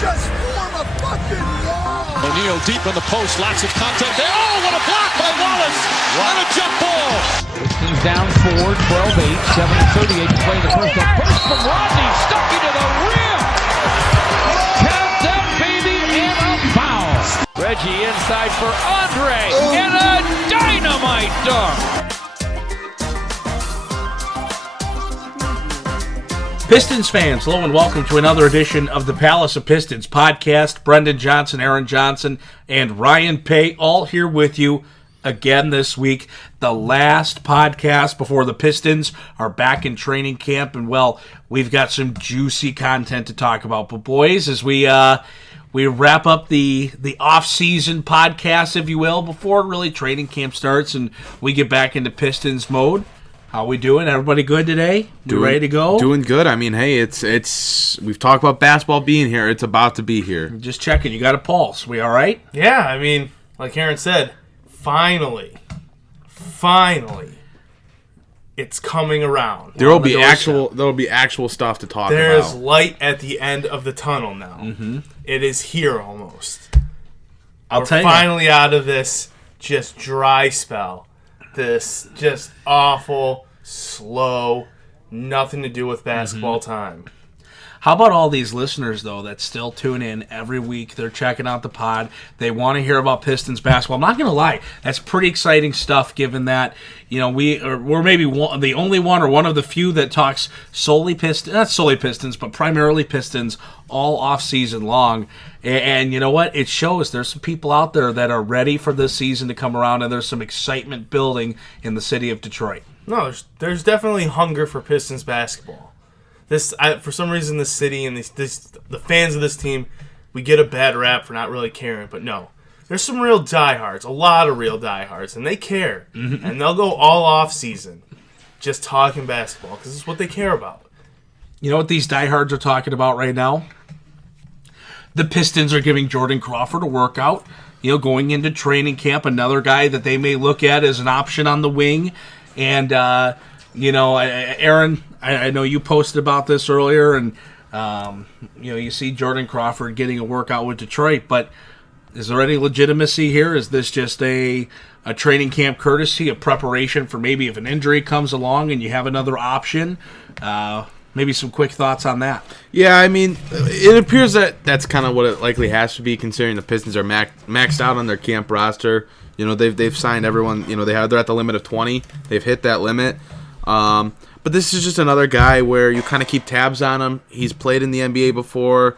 just form a fucking wall. O'Neal deep in the post, lots of contact there. Oh, what a block by Wallace! What a jump ball! Pistons down 4, 12-8, 7:38 to play in the first. A burst from Rodney, stuck into the rim. Count that baby and a foul. Reggie inside for Andre and a dynamite dunk. Pistons fans, hello and welcome to another edition of the Palace of Pistons Podcast. Brendan Johnson, Aaron Johnson, and Ryan Paye all here with you again this week. The last podcast before the Pistons are back in training camp, and well, we've got some juicy content to talk about. But boys, as we wrap up the off-season podcast, if you will, before really training camp starts and we get back into Pistons mode, how we doing? Everybody good today? Ready to go? Doing good. I mean, hey, it's we've talked about basketball being here. It's about to be here. Just checking. You got a pulse. We all right? Yeah, I mean, like Aaron said, finally, it's coming around. There will be actual stuff to talk about. There's light at the end of the tunnel now. Mm-hmm. It is here almost. We're finally out of this just dry spell. This just awful, slow, nothing to do with basketball time. How about all these listeners, though, that still tune in every week? They're checking out the pod. They want to hear about Pistons basketball. I'm not going to lie. That's pretty exciting stuff, given that, you know, we're maybe the only one or one of the few that talks solely Pistons, not solely Pistons, but primarily Pistons all off-season long. And you know what? It shows there's some people out there that are ready for this season to come around, and there's some excitement building in the city of Detroit. No, there's definitely hunger for Pistons basketball. For some reason, this city and the fans of this team, we get a bad rap for not really caring. But no, there's some real diehards, a lot of real diehards, and they care. Mm-hmm. And they'll go all off season just talking basketball because it's what they care about. You know what these diehards are talking about right now? The Pistons are giving Jordan Crawford a workout. You know, going into training camp, another guy that they may look at as an option on the wing. And, you know, Aaron, I know you posted about this earlier, and, you know, you see Jordan Crawford getting a workout with Detroit, but is there any legitimacy here? Is this just a training camp courtesy, a preparation for maybe if an injury comes along and you have another option? Maybe some quick thoughts on that. Yeah, I mean, it appears that that's kind of what it likely has to be, considering the Pistons are maxed out on their camp roster. You know, they've signed everyone. You know, they're at the limit of 20. They've hit that limit. But this is just another guy where you kind of keep tabs on him. He's played in the NBA before.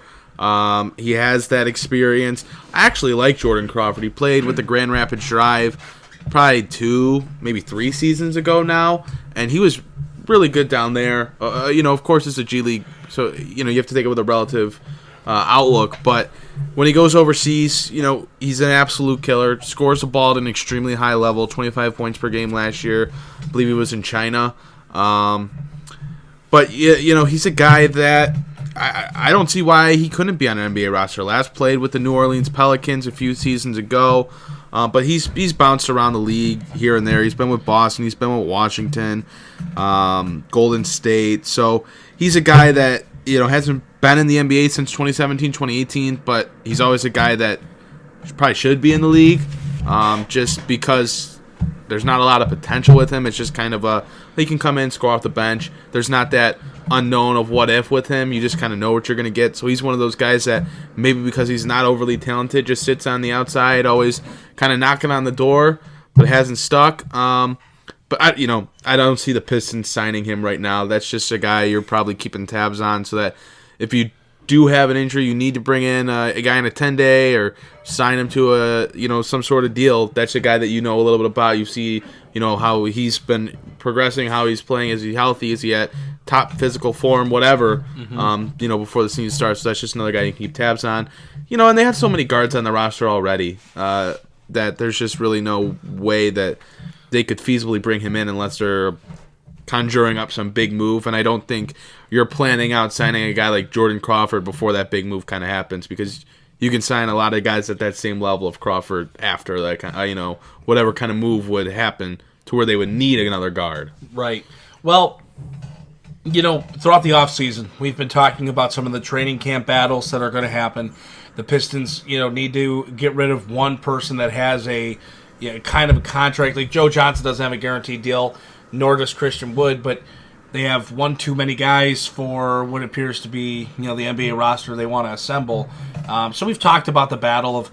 He has that experience. I actually like Jordan Crawford. He played with the Grand Rapids Drive probably 2, maybe 3 seasons ago now, and he was really good down there. You know, of course, it's a G League, so you know you have to take it with a relative outlook. But when he goes overseas, you know, he's an absolute killer. Scores the ball at an extremely high level, 25 points per game last year. I believe he was in China. But you know, he's a guy that I don't see why he couldn't be on an NBA roster. Last played with the New Orleans Pelicans a few seasons ago. But he's bounced around the league here and there. He's been with Boston. He's been with Washington, Golden State. So he's a guy that, you know, hasn't been in the NBA since 2017, 2018, but he's always a guy that probably should be in the league, just because there's not a lot of potential with him. It's just kind of he can come in, score off the bench. There's not that unknown of what if with him. You just kind of know what you're going to get. So he's one of those guys that maybe because he's not overly talented, just sits on the outside, always kind of knocking on the door, but hasn't stuck. But I don't see the Pistons signing him right now. That's just a guy you're probably keeping tabs on, so that if you do have an injury, you need to bring in a guy in a 10-day or sign him to some sort of deal. That's a guy that you know a little bit about. You see, you know, how he's been progressing, how he's playing. Is he healthy? Is he at top physical form? Whatever. You know, before the season starts. So that's just another guy you can keep tabs on. You know, and they have so many guards on the roster already that there's just really no way that they could feasibly bring him in unless they're conjuring up some big move. And I don't think you're planning out signing a guy like Jordan Crawford before that big move kind of happens, because you can sign a lot of guys at that same level of Crawford after, like, whatever kind of move would happen to where they would need another guard. Right. Well, Throughout the offseason, we've been talking about some of the training camp battles that are going to happen. The Pistons, need to get rid of one person that has a kind of a contract. Like Joe Johnson doesn't have a guaranteed deal, nor does Christian Wood, but they have one too many guys for what appears to be, the NBA roster they want to assemble. So we've talked about the battle of,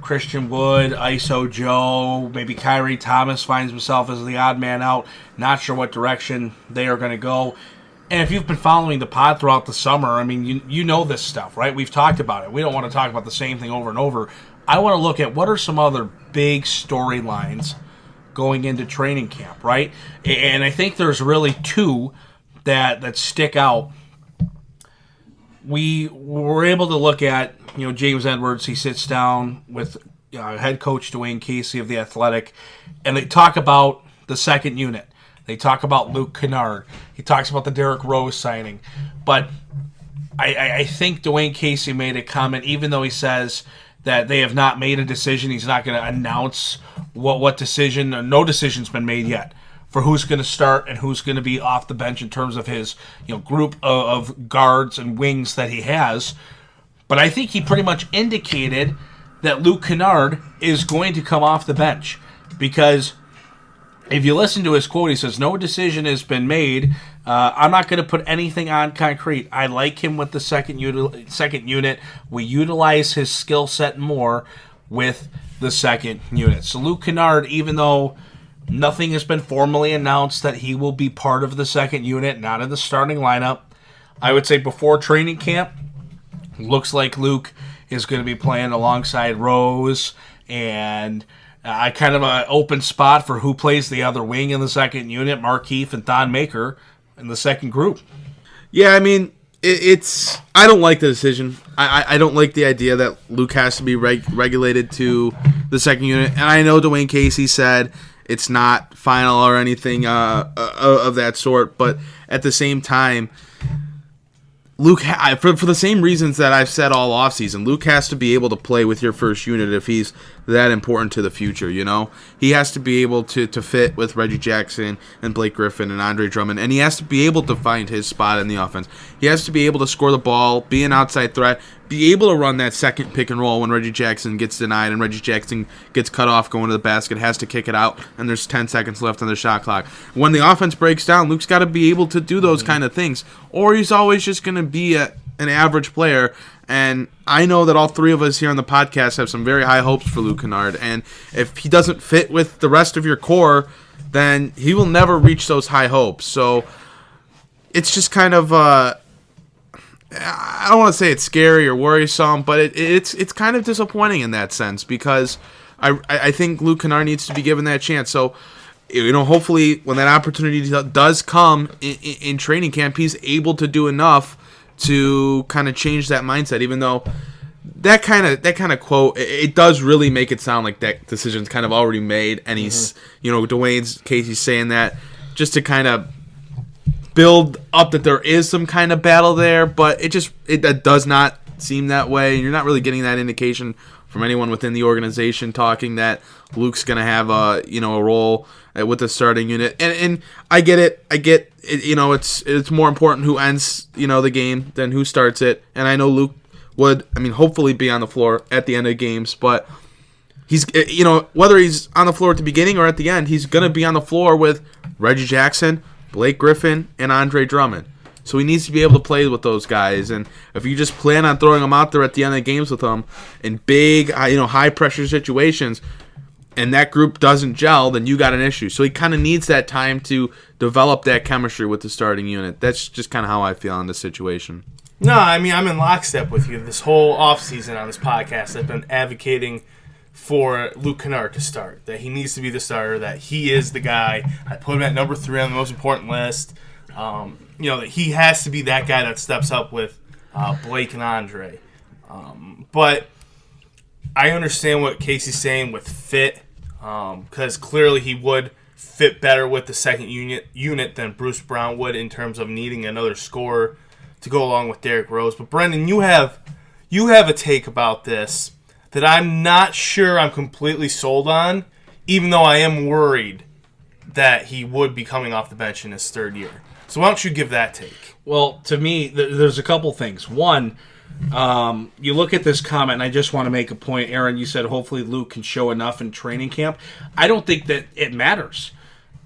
Christian Wood, ISO Joe, maybe Kyrie Thomas finds himself as the odd man out. Not sure what direction they are going to go. And if you've been following the pod throughout the summer, I mean, you know this stuff, right? We've talked about it. We don't want to talk about the same thing over and over. I want to look at what are some other big storylines going into training camp, right? And I think there's really two that stick out. We were able to look at, James Edwards. He sits down with head coach Dwayne Casey of The Athletic, and they talk about the second unit. They talk about Luke Kennard. He talks about the Derrick Rose signing. But I think Dwayne Casey made a comment, even though he says that they have not made a decision, he's not going to announce what decision, or no decision's been made yet for who's going to start and who's going to be off the bench in terms of his group of guards and wings that he has. But I think he pretty much indicated that Luke Kennard is going to come off the bench, because if you listen to his quote, he says, no decision has been made. I'm not going to put anything on concrete. I like him with the second unit. We utilize his skill set more with the second unit. So Luke Kennard, even though nothing has been formally announced that he will be part of the second unit, not in the starting lineup, I would say before training camp, looks like Luke is going to be playing alongside Rose, and kind of an open spot for who plays the other wing in the second unit, Markieff and Thon Maker in the second group. Yeah, I mean, I don't like the decision. I don't like the idea that Luke has to be regulated to the second unit. And I know Dwayne Casey said it's not final or anything of that sort, but at the same time, Luke, for the same reasons that I've said all offseason, Luke has to be able to play with your first unit if he's that important to the future, He has to be able to fit with Reggie Jackson and Blake Griffin and Andre Drummond, and he has to be able to find his spot in the offense. He has to be able to score the ball, be an outside threat, be able to run that second pick and roll when Reggie Jackson gets denied and Reggie Jackson gets cut off going to the basket, has to kick it out, and there's 10 seconds left on the shot clock. When the offense breaks down, Luke's got to be able to do those kind of things, or he's always just going to be an average player. And I know that all three of us here on the podcast have some very high hopes for Luke Kennard, and if he doesn't fit with the rest of your core, then he will never reach those high hopes. So it's just kind of I don't want to say it's scary or worrisome, but it's kind of disappointing in that sense, because I think Luke Kennard needs to be given that chance. So, hopefully when that opportunity does come in training camp, he's able to do enough to kind of change that mindset, even though that kind of quote, it does really make it sound like that decision's kind of already made, and he's, Dwayne Casey's saying that just to kind of build up that there is some kind of battle there, but it does not seem that way. You're not really getting that indication from anyone within the organization talking that Luke's going to have a role with the starting unit. And I get it. It's more important who ends, the game than who starts it. And I know Luke would, hopefully be on the floor at the end of games, but he's, whether he's on the floor at the beginning or at the end, he's going to be on the floor with Reggie Jackson, Blake Griffin, and Andre Drummond. So he needs to be able to play with those guys. And if you just plan on throwing them out there at the end of the games with them in big, high-pressure situations, and that group doesn't gel, then you got an issue. So he kind of needs that time to develop that chemistry with the starting unit. That's just kind of how I feel on this situation. No, I'm in lockstep with you. This whole offseason on this podcast, I've been advocating for Luke Kennard to start, that he needs to be the starter, that he is the guy. I put him at number 3 on the most important list. That he has to be that guy that steps up with Blake and Andre. But I understand what Casey's saying with fit, because clearly he would fit better with the second unit than Bruce Brown would in terms of needing another scorer to go along with Derrick Rose. But Brendan, you have a take about this that I'm not sure I'm completely sold on, even though I am worried that he would be coming off the bench in his third year. So why don't you give that take? Well, to me, there's a couple things. One, you look at this comment, and I just want to make a point. Aaron, you said hopefully Luke can show enough in training camp. I don't think that it matters.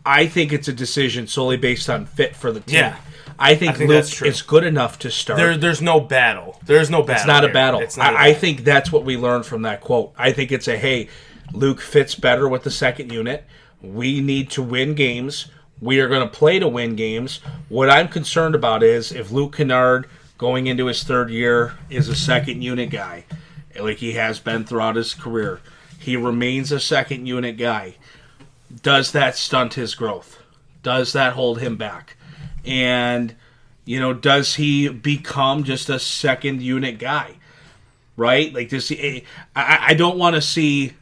I think it's a decision solely based on fit for the team. Yeah. I think Luke is good enough to start. There's no battle. There's no battle. It's not a battle. I think that's what we learned from that quote. I think it's hey, Luke fits better with the second unit. We need to win games. We are going to play to win games. What I'm concerned about is if Luke Kennard, going into his third year, is a second unit guy, like he has been throughout his career. He remains a second unit guy. Does that stunt his growth? Does that hold him back? And, does he become just a second unit guy? Right? Like, I don't want to see...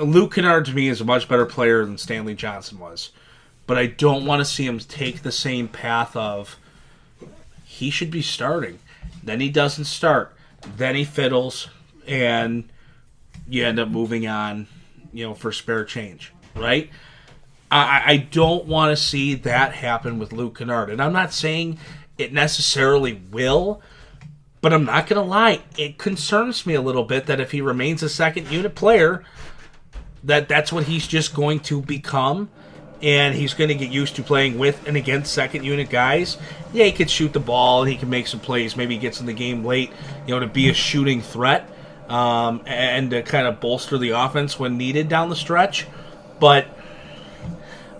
Luke Kennard, to me, is a much better player than Stanley Johnson was. But I don't want to see him take the same path of he should be starting. Then he doesn't start. Then he fiddles, and you end up moving on, for spare change, right? I don't want to see that happen with Luke Kennard. And I'm not saying it necessarily will, but I'm not going to lie. It concerns me a little bit that if he remains a second unit player, that's what he's just going to become. And he's going to get used to playing with and against second unit guys. Yeah, he can shoot the ball and he can make some plays. Maybe he gets in the game late, to be a shooting threat and to kind of bolster the offense when needed down the stretch. But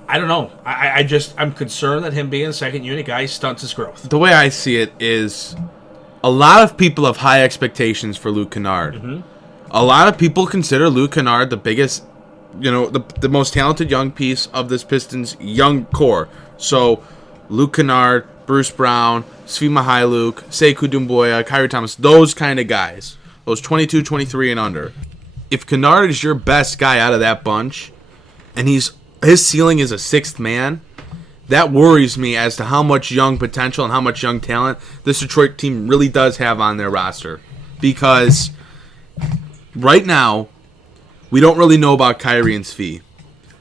I don't know. I'm concerned that him being a second unit guy stunts his growth. The way I see it is a lot of people have high expectations for Luke Kennard. Mm-hmm. A lot of people consider Luke Kennard the biggest, the most talented young piece of this Pistons young core. So Luke Kennard, Bruce Brown, Svi Mykhailiuk, Sekou Doumbouya, Kyrie Thomas, those kind of guys. Those 22, 23 and under. If Kennard is your best guy out of that bunch, and his ceiling is a sixth man, that worries me as to how much young potential and how much young talent this Detroit team really does have on their roster. Because right now, we don't really know about Kyrie and Svi.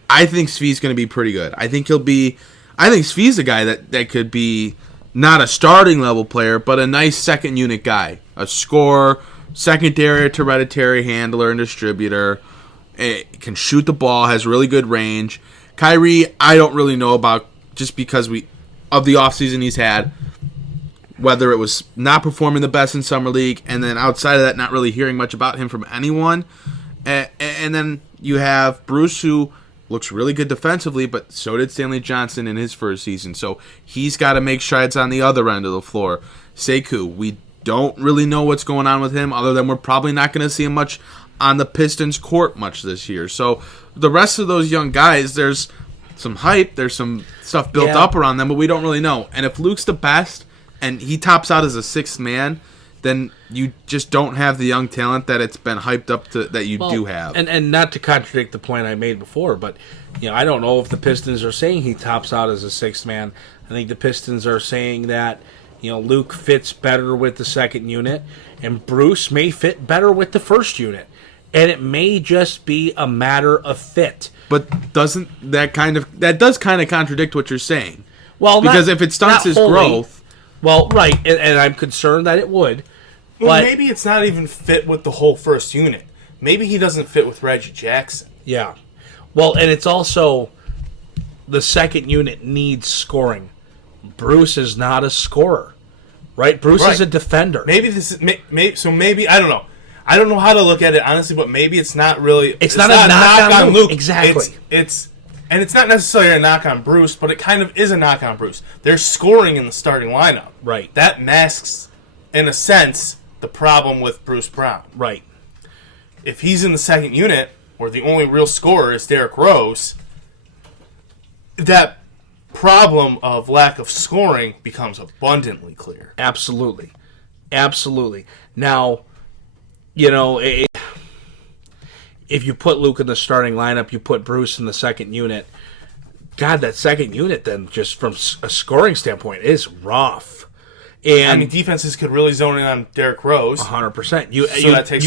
I think Svi's going to be pretty good. I think Svi's a guy that could be not a starting level player, but a nice second unit guy. A scorer, secondary to hereditary handler and distributor. Can shoot the ball, has really good range. Kyrie, I don't really know about just because of the offseason he's had, whether it was not performing the best in Summer League, and then outside of that, not really hearing much about him from anyone. And then you have Bruce, who looks really good defensively, but so did Stanley Johnson in his first season. So he's got to make strides on the other end of the floor. Sekou, we don't really know what's going on with him, other than we're probably not going to see him much on the Pistons court much this year. So the rest of those young guys, there's some hype, there's some stuff built up around them, but we don't really know. And if Luke's the best and he tops out as a sixth man, then you just don't have the young talent that it's been hyped up to that you do have. And not to contradict the point I made before, but I don't know if the Pistons are saying he tops out as a sixth man. I think the Pistons are saying that Luke fits better with the second unit, and Bruce may fit better with the first unit. And it may just be a matter of fit. But doesn't that does kind of contradict what you're saying? Well, because if it stunts his growth, well, right, and I'm concerned that it would. Well, maybe it's not even fit with the whole first unit. Maybe he doesn't fit with Reggie Jackson. Yeah. Well, and it's also the second unit needs scoring. Bruce is not a scorer, right? Bruce is a defender. Maybe this is maybe I don't know. I don't know how to look at it honestly, but maybe it's not really. It's not a knock on Luke. Exactly. It's not necessarily a knock on Bruce, but it kind of is a knock on Bruce. They're scoring in the starting lineup. Right. That masks, in a sense, the problem with Bruce Brown. Right. If he's in the second unit, where the only real scorer is Derrick Rose, that problem of lack of scoring becomes abundantly clear. Absolutely. Now, if you put Luke in the starting lineup, you put Bruce in the second unit, God, that second unit then, just from a scoring standpoint, is rough. And defenses could really zone in on Derrick Rose. 100%. You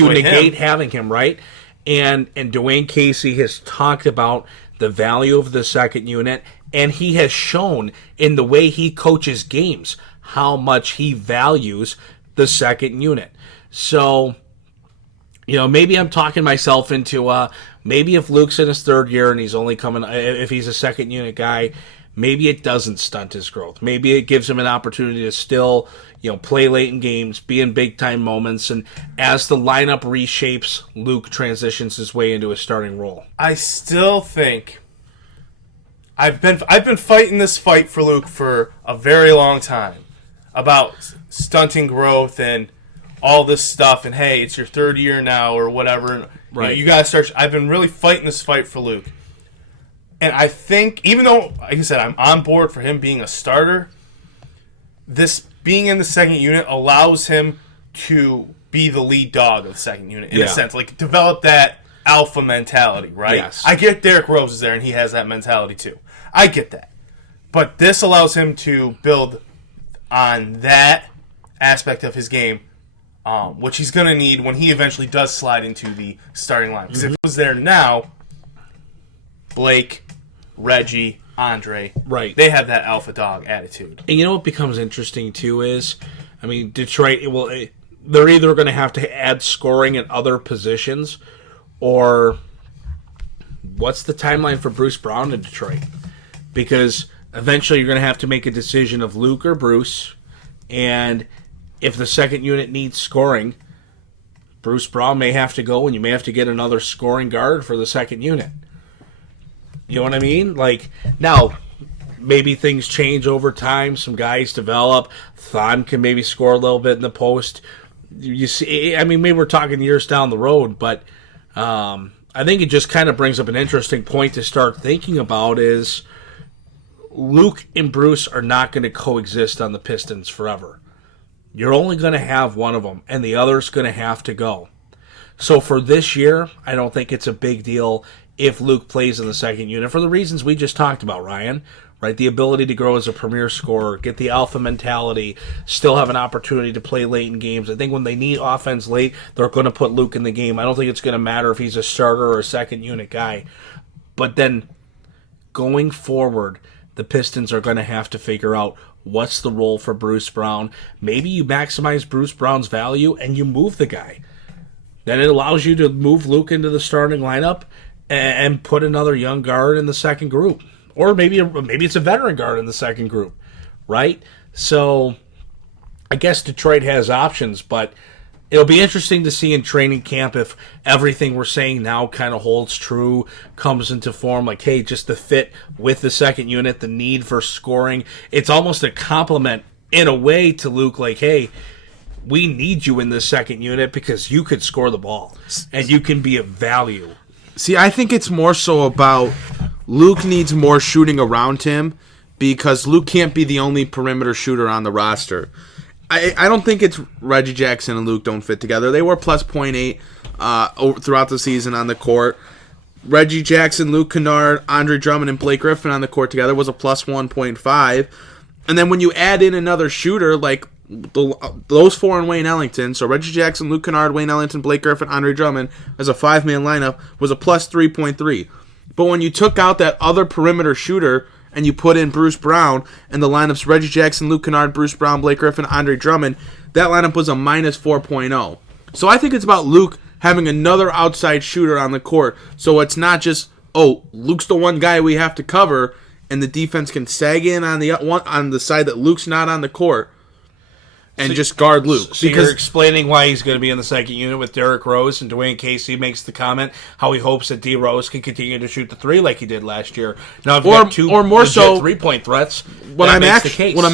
negate having him, right? And Dwayne Casey has talked about the value of the second unit And he has shown in the way he coaches games how much he values the second unit. So, maybe I'm talking myself into maybe if Luke's in his third year and he's only if he's a second unit guy, maybe it doesn't stunt his growth. Maybe it gives him an opportunity to still, play late in games, be in big time moments, and as the lineup reshapes, Luke transitions his way into a starting role. I still think I've been fighting this fight for Luke for a very long time about stunting growth and all this stuff, and hey, it's your third year now or whatever. Right. You gotta start. I've been really fighting this fight for Luke. And I think, even though, like I said, I'm on board for him being a starter, this being in the second unit allows him to be the lead dog of the second unit, in a sense. Like, develop that alpha mentality, right? Yes. I get Derrick Rose is there, and he has that mentality too. I get that. But this allows him to build on that aspect of his game, which he's going to need when he eventually does slide into the starting line. Because if it was there now, Blake, Reggie, Andre, right, they have that alpha dog attitude. And what becomes interesting too is, Detroit, they're either going to have to add scoring at other positions, or what's the timeline for Bruce Brown in Detroit? Because eventually you're going to have to make a decision of Luke or Bruce, and if the second unit needs scoring, Bruce Brown may have to go, and you may have to get another scoring guard for the second unit. You know what I mean? Like, now, maybe things change over time. Some guys develop. Thon can maybe score a little bit in the post. You see, maybe we're talking years down the road, but I think it just kind of brings up an interesting point to start thinking about is Luke and Bruce are not going to coexist on the Pistons forever. You're only going to have one of them, and the other's going to have to go. So for this year, I don't think it's a big deal if Luke plays in the second unit for the reasons we just talked about, Ryan. Right, the ability to grow as a premier scorer, get the alpha mentality, still have an opportunity to play late in games. I think when they need offense late, they're going to put Luke in the game. I don't think it's going to matter if he's a starter or a second unit guy. But then going forward, the Pistons are going to have to figure out what's the role for Bruce Brown. Maybe you maximize Bruce Brown's value and you move the guy. Then it allows you to move Luke into the starting lineup and put another young guard in the second group. Or maybe it's a veteran guard in the second group, right? So I guess Detroit has options, but it'll be interesting to see in training camp if everything we're saying now kind of holds true, comes into form. Like, hey, just the fit with the second unit, the need for scoring. It's almost a compliment in a way to Luke, like, hey, we need you in the second unit because you could score the ball and you can be of value. See, I think it's more so about Luke needs more shooting around him because Luke can't be the only perimeter shooter on the roster. I don't think it's Reggie Jackson and Luke don't fit together. They were plus 0.8 throughout the season on the court. Reggie Jackson, Luke Kennard, Andre Drummond, and Blake Griffin on the court together was a plus 1.5. And then when you add in another shooter like those four and Wayne Ellington, so Reggie Jackson, Luke Kennard, Wayne Ellington, Blake Griffin, Andre Drummond as a 5-man lineup was a plus 3.3. But when you took out that other perimeter shooter and you put in Bruce Brown and the lineups Reggie Jackson, Luke Kennard, Bruce Brown, Blake Griffin, Andre Drummond, that lineup was a minus 4.0. So I think it's about Luke having another outside shooter on the court. So it's not just, oh, Luke's the one guy we have to cover and the defense can sag in on the side that Luke's not on the court. And just guard Luke. So you're explaining why he's going to be in the second unit with Derrick Rose, and Dwayne Casey makes the comment how he hopes that D. Rose can continue to shoot the three like he did last year. Now, if you have two more so 3-point threats, what I'm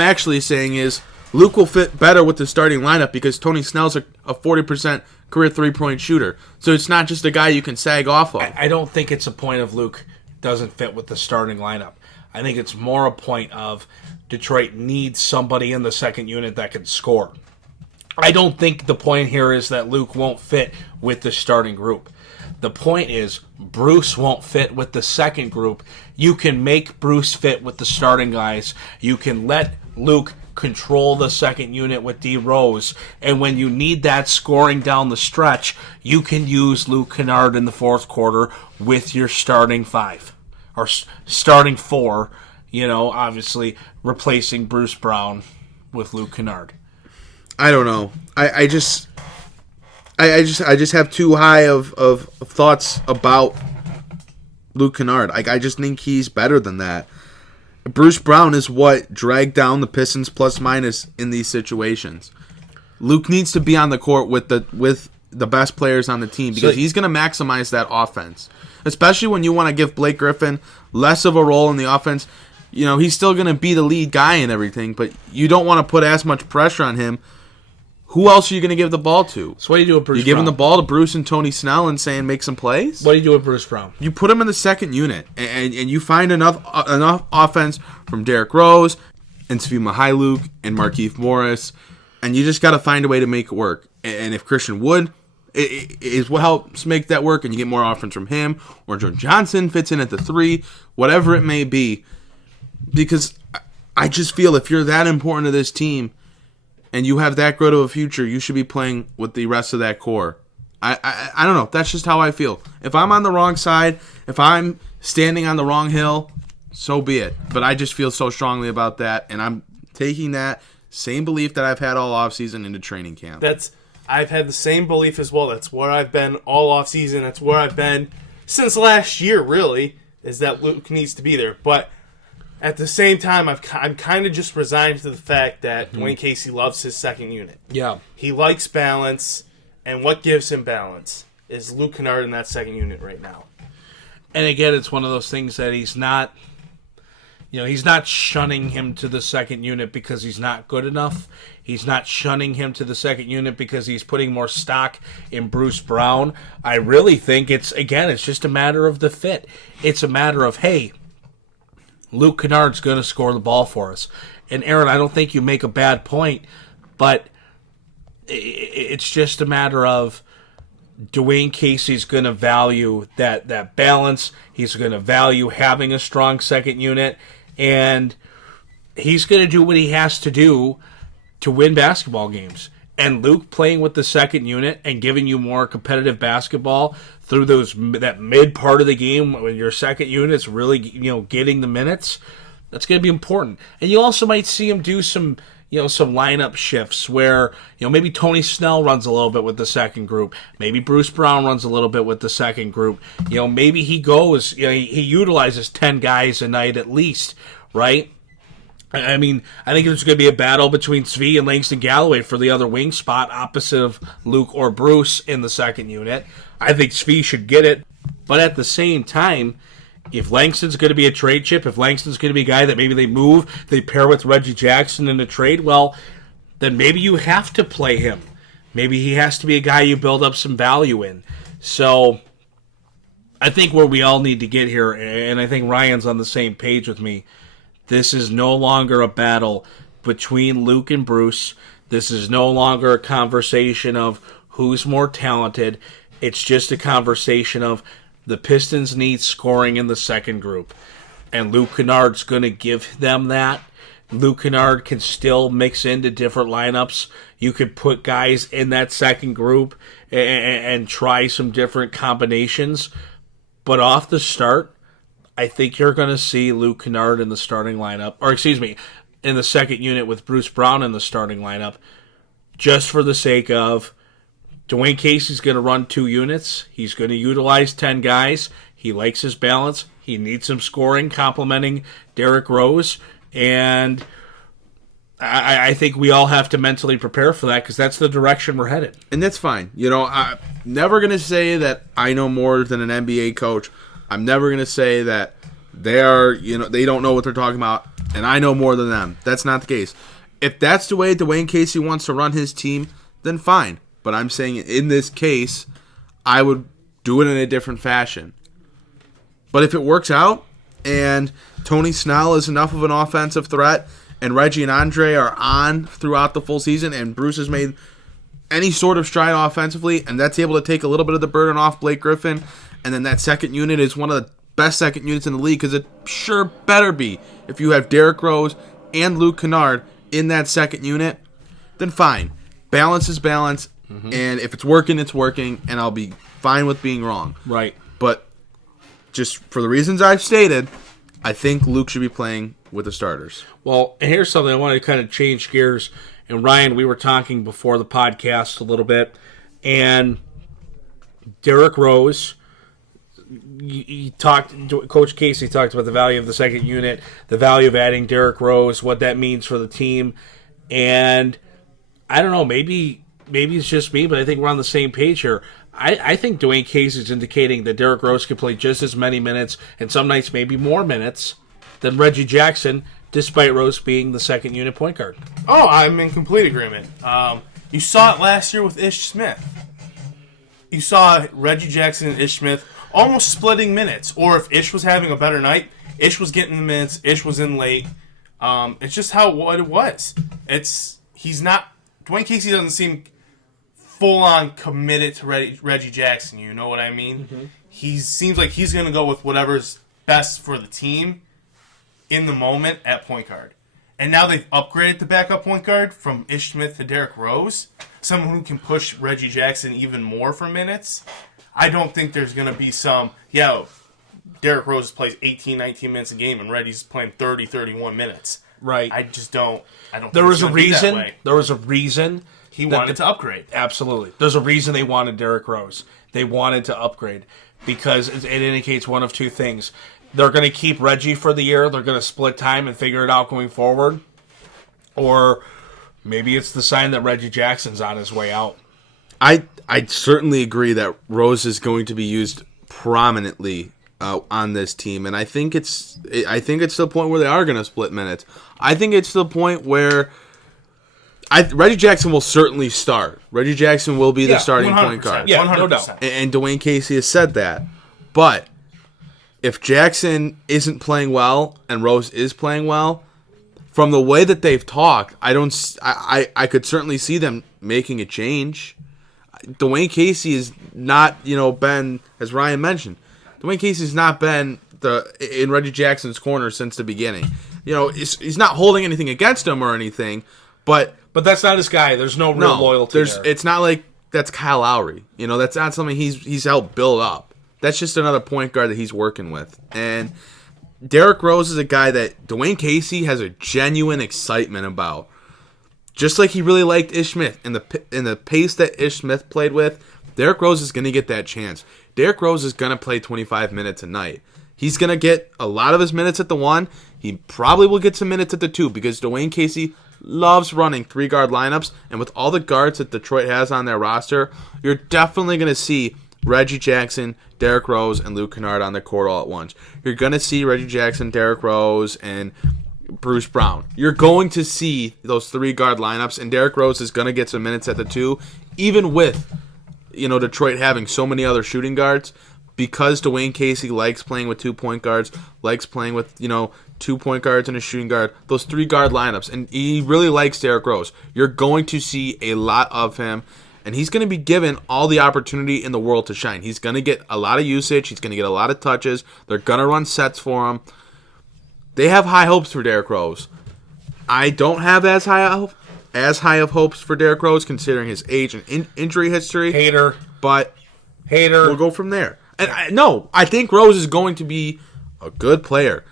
actually saying is Luke will fit better with the starting lineup because Tony Snell's a 40% career 3-point shooter. So it's not just a guy you can sag off of. I don't think it's a point of Luke doesn't fit with the starting lineup. I think it's more a point of Detroit needs somebody in the second unit that can score. I don't think the point here is that Luke won't fit with the starting group. The point is Bruce won't fit with the second group. You can make Bruce fit with the starting guys. You can let Luke control the second unit with D. Rose. And when you need that scoring down the stretch, you can use Luke Kennard in the fourth quarter with your starting five. Or starting four, obviously replacing Bruce Brown with Luke Kennard. I don't know. I just have too high of thoughts about Luke Kennard. I just think he's better than that. Bruce Brown is what dragged down the Pistons plus minus in these situations. Luke needs to be on the court with the best players on the team because he's going to maximize that offense. Especially when you want to give Blake Griffin less of a role in the offense. He's still going to be the lead guy and everything, but you don't want to put as much pressure on him. Who else are you going to give the ball to? So what do you do with Bruce Brown? You're giving the ball to Bruce and Tony Snell and saying make some plays? What do you do with Bruce Brown? You put him in the second unit, and you find enough offense from Derrick Rose and Svi Mykhailiuk and Markieff Morris, and you just got to find a way to make it work. And if Christian Wood is what helps make that work, and you get more offense from him, or Jordan Johnson fits in at the 3, whatever it may be, because I just feel if you're that important to this team, and you have that good of a future, you should be playing with the rest of that core. I don't know. That's just how I feel. If I'm on the wrong side, if I'm standing on the wrong hill, so be it. But I just feel so strongly about that, and I'm taking that same belief that I've had all offseason into training camp. I've had the same belief as well. That's where I've been all offseason. That's where I've been since last year, really, is that Luke needs to be there. But at the same time, I'm kind of just resigned to the fact that Dwayne Casey loves his second unit. Yeah. He likes balance, and what gives him balance is Luke Kennard in that second unit right now. And again, it's one of those things that he's not shunning him to the second unit because he's not good enough. He's not shunning him to the second unit because he's putting more stock in Bruce Brown. I really think it's just a matter of the fit. It's a matter of, hey, Luke Kennard's going to score the ball for us. And Aaron, I don't think you make a bad point, but it's just a matter of Dwayne Casey's going to value that balance. He's going to value having a strong second unit, and he's going to do what he has to do to win basketball games. And Luke playing with the second unit and giving you more competitive basketball through that mid part of the game when your second unit's really getting the minutes, that's going to be important. And you also might see him do some lineup shifts where maybe Tony Snell runs a little bit with the second group, maybe Bruce Brown runs a little bit with the second group. Maybe he goes, he utilizes 10 guys a night at least, right? I mean, I think there's going to be a battle between Svi and Langston Galloway for the other wing spot opposite of Luke or Bruce in the second unit. I think Svi should get it. But at the same time, if Langston's going to be a trade chip, if Langston's going to be a guy that maybe they pair with Reggie Jackson in a trade, well, then maybe you have to play him. Maybe he has to be a guy you build up some value in. So I think where we all need to get here, and I think Ryan's on the same page with me, this is no longer a battle between Luke and Bruce. This is no longer a conversation of who's more talented. It's just a conversation of the Pistons need scoring in the second group. And Luke Kennard's going to give them that. Luke Kennard can still mix into different lineups. You could put guys in that second group and try some different combinations. But off the start, I think you're going to see Luke Kennard in the starting lineup, in the second unit with Bruce Brown in the starting lineup, just for the sake of Dwayne Casey's going to run 2 units. He's going to utilize 10 guys. He likes his balance. He needs some scoring, complimenting Derrick Rose, and I think we all have to mentally prepare for that because that's the direction we're headed. And that's fine. I'm never going to say that I know more than an NBA coach. I'm never going to say that they don't know what they're talking about, and I know more than them. That's not the case. If that's the way Dwayne Casey wants to run his team, then fine. But I'm saying in this case, I would do it in a different fashion. But if it works out, and Tony Snell is enough of an offensive threat, and Reggie and Andre are on throughout the full season, and Bruce has made any sort of stride offensively, and that's able to take a little bit of the burden off Blake Griffin, and then that second unit is one of the best second units in the league, because it sure better be if you have Derrick Rose and Luke Kennard in that second unit, then fine. Balance is balance, and if it's working, it's working, and I'll be fine with being wrong. Right. But just for the reasons I've stated, I think Luke should be playing with the starters. Well, here's something I want to kind of change gears. And Ryan, we were talking before the podcast a little bit, and Derrick Rose, Coach Casey talked about the value of the second unit, the value of adding Derrick Rose, what that means for the team. And I don't know, maybe it's just me, but I think we're on the same page here. I think Dwayne Casey's indicating that Derrick Rose can play just as many minutes, and some nights maybe more minutes, than Reggie Jackson, despite Rose being the second unit point guard. Oh, I'm in complete agreement. You saw it last year with Ish Smith. You saw Reggie Jackson and Ish Smith almost splitting minutes. Or if Ish was having a better night, Ish was getting the minutes, Ish was in late. It's just what it was. Dwayne Casey doesn't seem full-on committed to Reggie Jackson, you know what I mean? Mm-hmm. He seems like he's going to go with whatever's best for the team in the moment at point guard. And now they've upgraded the backup point guard from Ish Smith to Derrick Rose, someone who can push Reggie Jackson even more for minutes. I don't think there's going to be Derrick Rose plays 18, 19 minutes a game and Reggie's playing 30, 31 minutes. Right. I just don't. There was a reason. There was a reason he wanted to upgrade. Absolutely. There's a reason they wanted Derrick Rose. They wanted to upgrade because it indicates one of two things. They're going to keep Reggie for the year. They're going to split time and figure it out going forward. Or maybe it's the sign that Reggie Jackson's on his way out. I certainly agree that Rose is going to be used prominently on this team, and I think it's to the point where they are going to split minutes. I think it's to the point where Reggie Jackson will certainly start. Reggie Jackson will be the starting point guard. Yeah, 100%. No doubt. And Dwayne Casey has said that. But if Jackson isn't playing well and Rose is playing well, from the way that they've talked, I could certainly see them making a change. Dwayne Casey is not, been, as Ryan mentioned, Dwayne Casey's not been in Reggie Jackson's corner since the beginning. He's not holding anything against him or anything, but that's not his guy. There's no real loyalty there. It's not like that's Kyle Lowry. That's not something he's helped build up. That's just another point guard that he's working with. And Derrick Rose is a guy that Dwayne Casey has a genuine excitement about. Just like he really liked Ish Smith. In the pace that Ish Smith played with, Derrick Rose is going to get that chance. Derrick Rose is going to play 25 minutes a night. He's going to get a lot of his minutes at the 1. He probably will get some minutes at the 2 because Dwayne Casey loves running 3-guard lineups. And with all the guards that Detroit has on their roster, you're definitely going to see Reggie Jackson, Derrick Rose, and Luke Kennard on the court all at once. You're going to see Reggie Jackson, Derrick Rose, and Bruce Brown. You're going to see those 3-guard lineups, and Derrick Rose is going to get some minutes at the 2, even with Detroit having so many other shooting guards, because Dwayne Casey likes playing with 2 point guards, likes playing with 2 point guards and a shooting guard, those 3-guard lineups, and he really likes Derrick Rose. You're going to see a lot of him, and he's going to be given all the opportunity in the world to shine. He's going to get a lot of usage. He's going to get a lot of touches. They're going to run sets for him. They have high hopes for Derrick Rose. I don't have as high of hopes for Derrick Rose considering his age and injury history. Hater. But we'll go from there. And I think Rose is going to be a good player.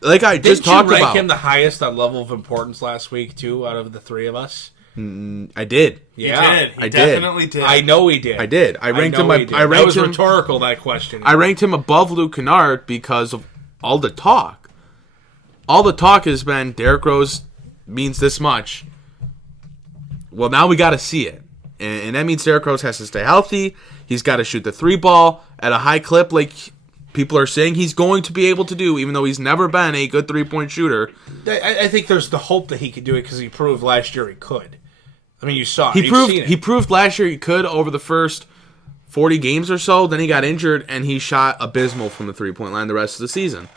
Like I just talked about. Didn't you rank him the highest on level of importance last week, too, out of the 3 of us? I did. Yeah, he definitely did. I know he did. I did. I ranked him. That was rhetorical, that question. I ranked him above Luke Kennard because of all the talk. All the talk has been Derrick Rose means this much. Well, now we got to see it. And that means Derrick Rose has to stay healthy. He's got to shoot the 3 ball at a high clip like people are saying he's going to be able to do, even though he's never been a good 3-point shooter. I think there's the hope that he could do it because he proved last year he could. I mean, you saw it. He proved last year he could over the first 40 games or so. Then he got injured, and he shot abysmal from the 3-point line the rest of the season.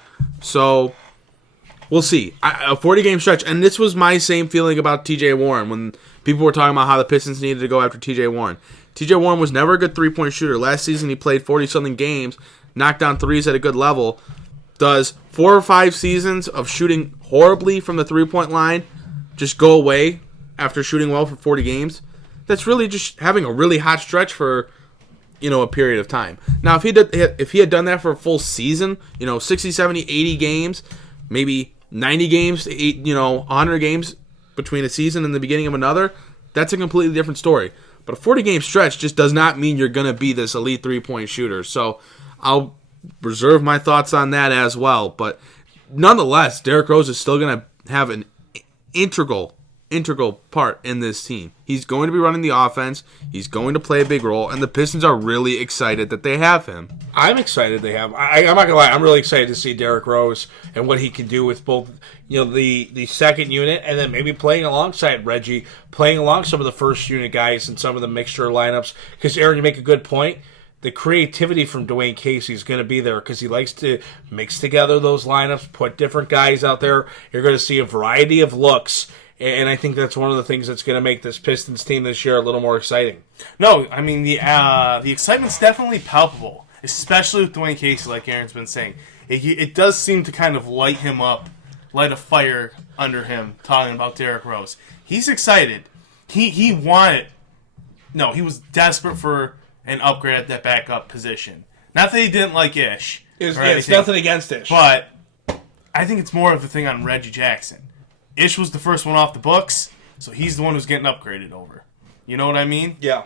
So we'll see. A 40-game stretch, and this was my same feeling about T.J. Warren when people were talking about how the Pistons needed to go after T.J. Warren. T.J. Warren was never a good 3-point shooter. Last season he played 40-something games, knocked down threes at a good level. Does 4 or 5 seasons of shooting horribly from the 3-point line just go away after shooting well for 40 games? That's really just having a really hot stretch for a period of time. Now, if he had done that for a full season, 60, 70, 80 games, maybe 90 games, 100 games between a season and the beginning of another, that's a completely different story. But a 40-game stretch just does not mean you're going to be this elite three-point shooter. So I'll reserve my thoughts on that as well. But nonetheless, Derrick Rose is still going to have an integral part in this team. He's going to be running the offense. He's going to play a big role, and the Pistons are really excited that they have him. I'm excited they have. I'm not gonna lie. I'm really excited to see Derrick Rose and what he can do with both, the second unit, and then maybe playing alongside Reggie, playing along some of the first unit guys and some of the mixture lineups. Because Aaron, you make a good point. The creativity from Dwayne Casey is going to be there because he likes to mix together those lineups, put different guys out there. You're going to see a variety of looks. And I think that's one of the things that's going to make this Pistons team this year a little more exciting. No, I mean, the excitement's definitely palpable, especially with Dwayne Casey, like Aaron's been saying. It does seem to kind of light him up, light a fire under him, talking about Derrick Rose. He's excited. He wanted... No, he was desperate for an upgrade at that backup position. Not that he didn't like Ish. It's nothing against Ish. But I think it's more of a thing on Reggie Jackson. Ish was the first one off the books, so he's the one who's getting upgraded over. You know what I mean? Yeah.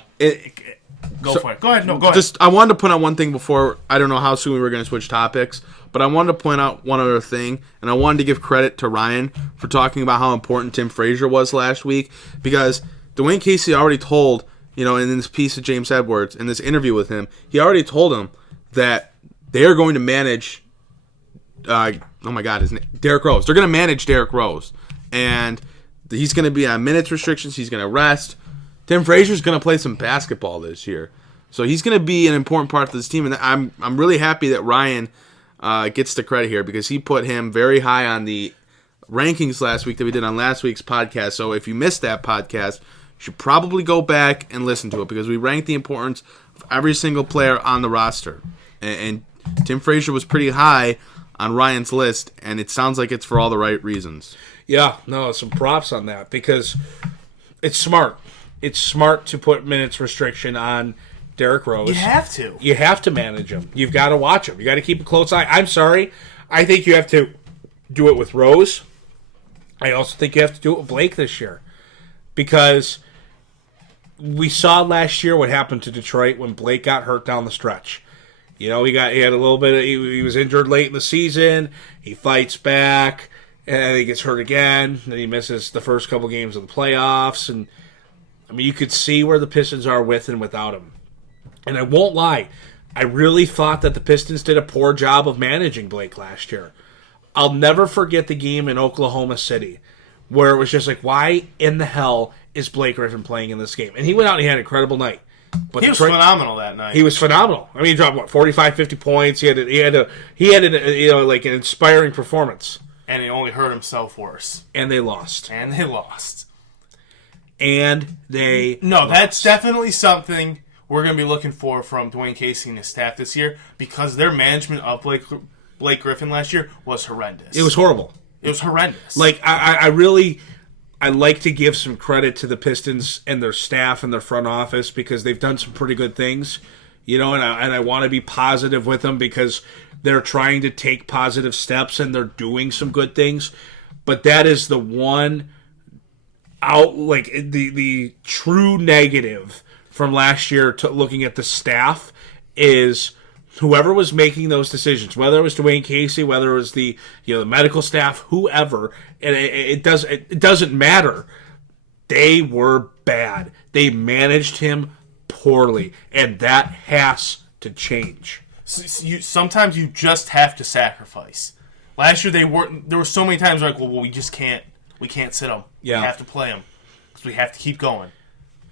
Go for it. Go ahead. No, go ahead. I wanted to point out one thing before. I don't know how soon we were going to switch topics, but I wanted to point out one other thing, and I wanted to give credit to Ryan for talking about how important Tim Frazier was last week, because Dwayne Casey already told, in this piece of James Edwards, in this interview with him, he already told him that they are going to manage, his name, Derrick Rose. They're going to manage Derrick Rose. And he's going to be on minutes restrictions. He's going to rest. Tim Frazier's going to play some basketball this year. So he's going to be an important part of this team. And I'm really happy that Ryan gets the credit here because he put him very high on the rankings last week that we did on last week's podcast. So if you missed that podcast, you should probably go back and listen to it because we ranked the importance of every single player on the roster. And Tim Frazier was pretty high on Ryan's list, and it sounds like it's for all the right reasons. Yeah, no, some props on that because it's smart. It's smart to put minutes restriction on Derrick Rose. You have to. You have to manage him. You've got to watch him. You got to keep a close eye. I'm sorry. I think you have to do it with Rose. I also think you have to do it with Blake this year because we saw last year what happened to Detroit when Blake got hurt down the stretch. He had a little bit. He was injured late in the season. He fights back. And then he gets hurt again. Then he misses the first couple games of the playoffs. And, you could see where the Pistons are with and without him. And I won't lie. I really thought that the Pistons did a poor job of managing Blake last year. I'll never forget the game in Oklahoma City where it was just like, why in the hell is Blake Griffin playing in this game? And he went out and he had an incredible night. But he was phenomenal that night. He was phenomenal. He dropped, 45, 50 points. He had an inspiring performance. And he only hurt himself worse. And they lost. That's definitely something we're going to be looking for from Dwayne Casey and his staff this year because their management of Blake Griffin last year was horrendous. It was horrible. It was horrendous. I like to give some credit to the Pistons and their staff and their front office because they've done some pretty good things, and I want to be positive with them because they're trying to take positive steps and they're doing some good things. But that is the one the true negative from last year to looking at the staff is whoever was making those decisions, whether it was Dwayne Casey, whether it was the medical staff, whoever, and it doesn't matter. They were bad. They managed him poorly, and that has to change. Sometimes you just have to sacrifice. Last year there were so many times we just can't sit them. Yeah. We have to play them because we have to keep going.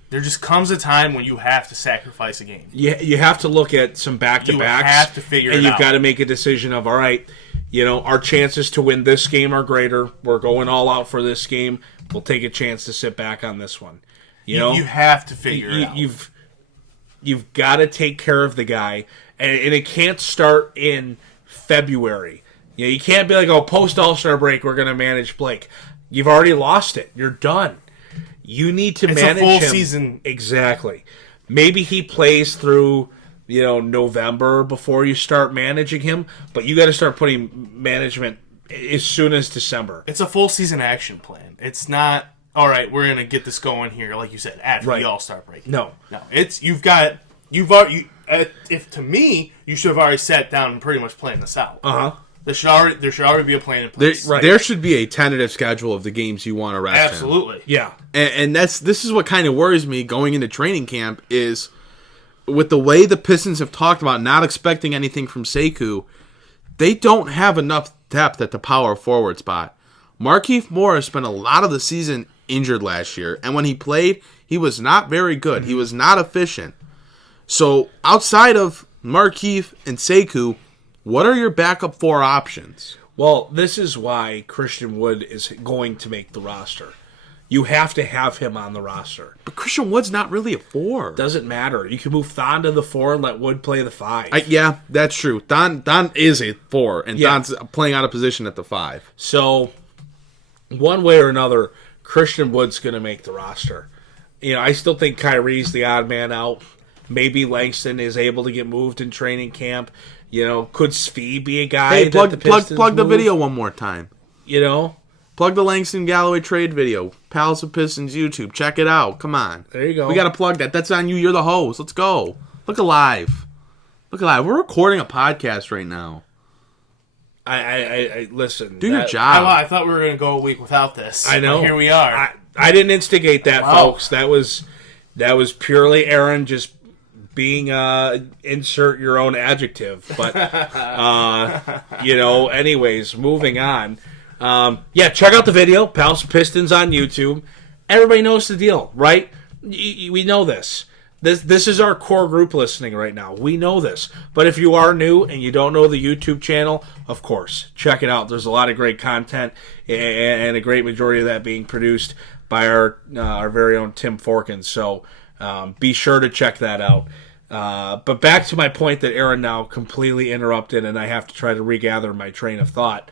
There just comes a time when you have to sacrifice a game. You have to look at some back-to-backs. You have to figure it out. And you've got to make a decision of, all right, our chances to win this game are greater. We're going all out for this game. We'll take a chance to sit back on this one. You have to figure it out. You've got to take care of the guy, and it can't start in February. You can't be like, post All-Star break, we're going to manage Blake. You've already lost it. You're done. You need to manage him. It's a full season. Exactly. Maybe he plays through November before you start managing him, but you got to start putting management as soon as December. It's a full season action plan. It's not, all right, we're going to get this going here, like you said, after the All-Star break. No. It's, to me, you should have already sat down and pretty much planned this out. Uh-huh. There should already be a plan in place. There should be a tentative schedule of the games you want to rest him. Absolutely. Yeah. And this is what kind of worries me going into training camp is with the way the Pistons have talked about not expecting anything from Sekou, they don't have enough depth at the power forward spot. Markieff Morris spent a lot of the season injured last year, and when he played, he was not very good. He was not efficient. So outside of Markieff and Sekou, what are your backup 4 options? Well, this is why Christian Wood is going to make the roster. You have to have him on the roster. But Christian Wood's not really a 4. Doesn't matter. You can move Thon to the 4 and let Wood play the 5. Yeah, that's true. Don is a 4, and Don's playing out of position at the 5. So, one way or another, Christian Wood's going to make the roster. I still think Kyrie's the odd man out. Maybe Langston is able to get moved in training camp. Could Svi be a guy? Hey, plug the video one more time. Plug the Langston Galloway trade video. Palace of Pistons YouTube. Check it out. Come on. There you go. We got to plug that. That's on you. You're the host. Let's go. Look alive. We're recording a podcast right now. I listen. Do your job. I thought we were going to go a week without this. I know. But here we are. I didn't instigate that, folks. That was purely Aaron just being insert your own adjective. But anyways, moving on. Check out the video, Palace of Pistons on YouTube. Everybody knows the deal, right? We know this. This is our core group listening right now. We know this. But if you are new and you don't know the YouTube channel, of course, check it out. There's a lot of great content and a great majority of that being produced by our very own Tim Forkins. So be sure to check that out. But back to my point that Aaron now completely interrupted, and I have to try to regather my train of thought.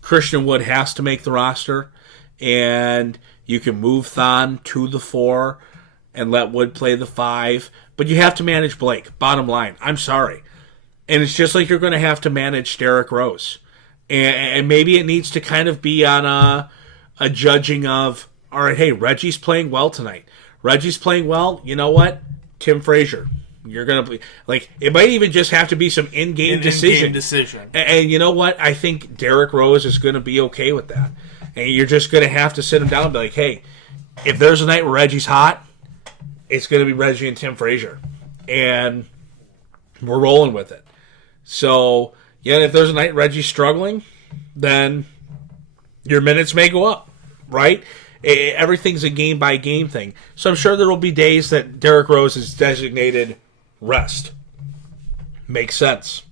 Christian Wood has to make the roster, and you can move Thon to the 4 and let Wood play the 5, but you have to manage Blake. Bottom line, I'm sorry. And it's just like you're going to have to manage Derrick Rose. And maybe it needs to kind of be on a judging of, all right, hey, Reggie's playing well tonight. Reggie's playing well, you know what? Tim Frazier. You're going to be it might even just have to be some in-game decision. And you know what? I think Derrick Rose is going to be okay with that. And you're just going to have to sit him down and be like, hey, if there's a night where Reggie's hot, it's going to be Reggie and Tim Frazier. And we're rolling with it. So, if there's a night Reggie's struggling, then your minutes may go up, right? Everything's a game-by-game thing. So I'm sure there will be days that Derrick Rose is designated rest. Makes sense.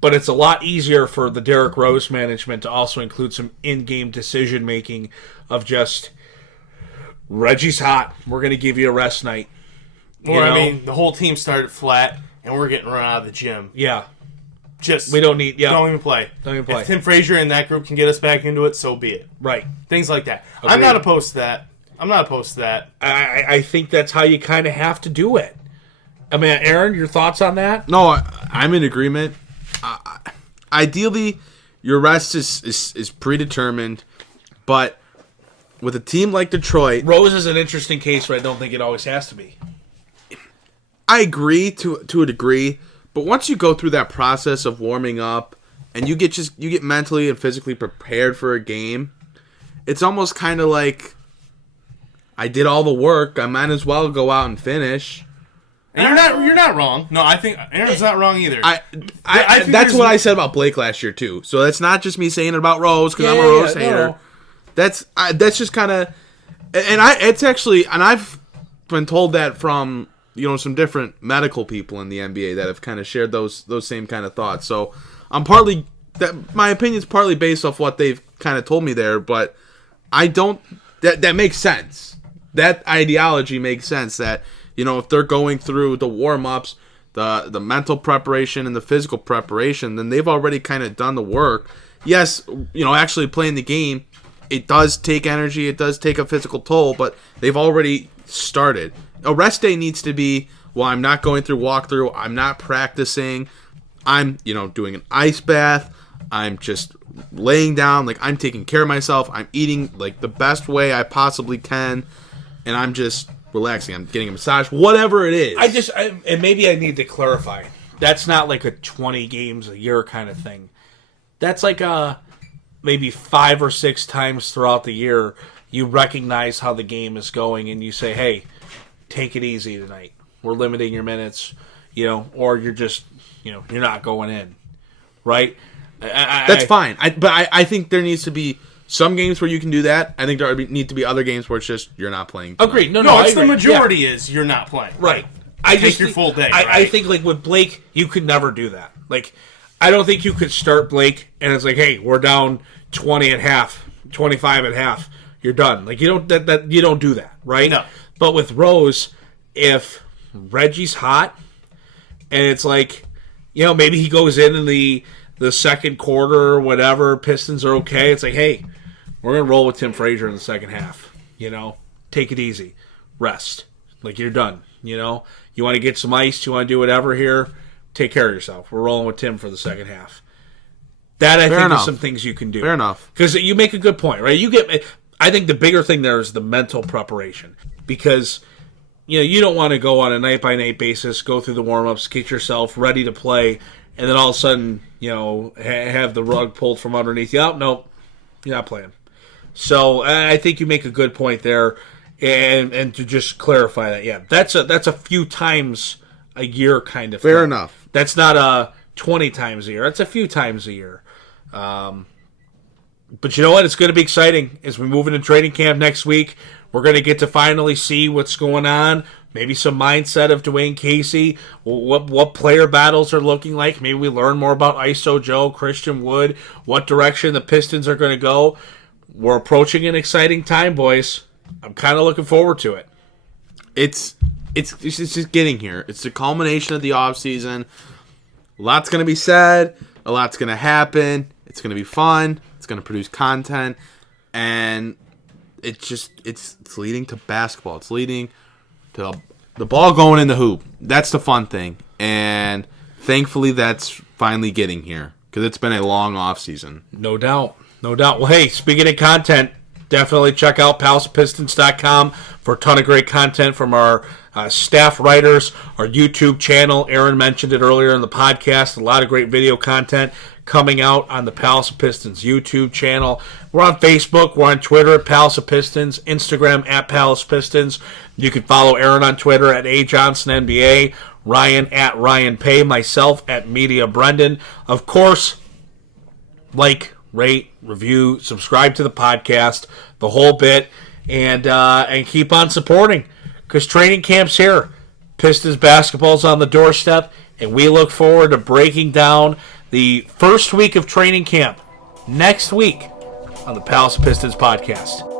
But it's a lot easier for the Derrick Rose management to also include some in-game decision-making of just, Reggie's hot, we're going to give you a rest night. The whole team started flat, and we're getting run out of the gym. Yeah. We don't need... Yeah. Don't even play. If Tim Frazier and that group can get us back into it, so be it. Right. Things like that. Agreed. I'm not opposed to that. I think that's how you kind of have to do it. I mean, Aaron, your thoughts on that? No, I'm in agreement. Ideally, your rest is predetermined, but with a team like Detroit... Rose is an interesting case where I don't think it always has to be. I agree to a degree, but once you go through that process of warming up and you get mentally and physically prepared for a game, it's almost kind of like, I did all the work, I might as well go out and finish. And you're not wrong. No, I think Aaron's not wrong either. I think that's what I said about Blake last year too. So that's not just me saying it about Rose because I'm a Rose hater. No. That's just kind of, and I've been told that from some different medical people in the NBA that have kind of shared those same kind of thoughts. So my opinion is partly based off what they've kind of told me there, but I don't. That makes sense. That ideology makes sense. That if they're going through the warm-ups, the mental preparation and the physical preparation, then they've already kind of done the work. Yes, actually playing the game, it does take energy. It does take a physical toll, but they've already started. A rest day needs to be, well, I'm not going through walkthrough. I'm not practicing. I'm, doing an ice bath. I'm just laying down. Like, I'm taking care of myself. I'm eating, like, the best way I possibly can. And I'm just relaxing. I'm getting a massage. Whatever it is. And maybe I need to clarify. That's not like a 20 games a year kind of thing. That's like maybe 5 or 6 times throughout the year you recognize how the game is going and you say, hey, take it easy tonight. We're limiting your minutes, or you're just, you're not going in, right? That's fine. But I think there needs to be some games where you can do that. I think there need to be other games where it's just you're not playing tonight. Agreed. No, it's the majority is you're not playing. Right. Take your full day. I think, like, with Blake, you could never do that. Like, I don't think you could start Blake and it's like, hey, we're down 20 at half, 25 at half. You're done. Like, you don't do that, right? No. But with Rose, if Reggie's hot and it's like, maybe he goes in the second quarter or whatever, Pistons are okay. It's like, hey, we're going to roll with Tim Frazier in the second half. Take it easy. Rest. Like, you're done. You want to get some ice, you want to do whatever here, take care of yourself. We're rolling with Tim for the second half. That, I think, is some things you can do. Fair enough. Because you make a good point, right? I think the bigger thing there is the mental preparation. Because, you don't want to go on a night-by-night basis, go through the warm-ups, get yourself ready to play, and then all of a sudden, have the rug pulled from underneath you. Oh, no, you're not playing. So I think you make a good point there. And to just clarify that, yeah, that's a few times a year kind of thing. Fair enough. That's not 20 times a year. That's a few times a year. But you know what? It's going to be exciting as we move into training camp next week. We're going to get to finally see what's going on. Maybe some mindset of Dwayne Casey. What player battles are looking like. Maybe we learn more about ISO Joe, Christian Wood, what direction the Pistons are going to go. We're approaching an exciting time, boys. I'm kind of looking forward to it. It's just getting here. It's the culmination of the offseason. A lot's going to be said. A lot's going to happen. It's going to be fun. It's going to produce content. And it's leading to basketball. It's leading to the ball going in the hoop. That's the fun thing. And thankfully that's finally getting here. Because it's been a long offseason. No doubt. Well, hey, speaking of content, definitely check out PalacPistons.com for a ton of great content from our staff writers, our YouTube channel. Aaron mentioned it earlier in the podcast. A lot of great video content coming out on the Palace of Pistons YouTube channel. We're on Facebook. We're on Twitter at Palace of Pistons. Instagram at Palace Pistons. You can follow Aaron on Twitter at AJohnsonNBA. Ryan at Ryan Paye. Myself at Media Brendan. Of course, like, rate, review, subscribe to the podcast, the whole bit, and keep on supporting, because training camp's here. Pistons basketball's on the doorstep, and we look forward to breaking down the first week of training camp next week on the Palace of Pistons Podcast.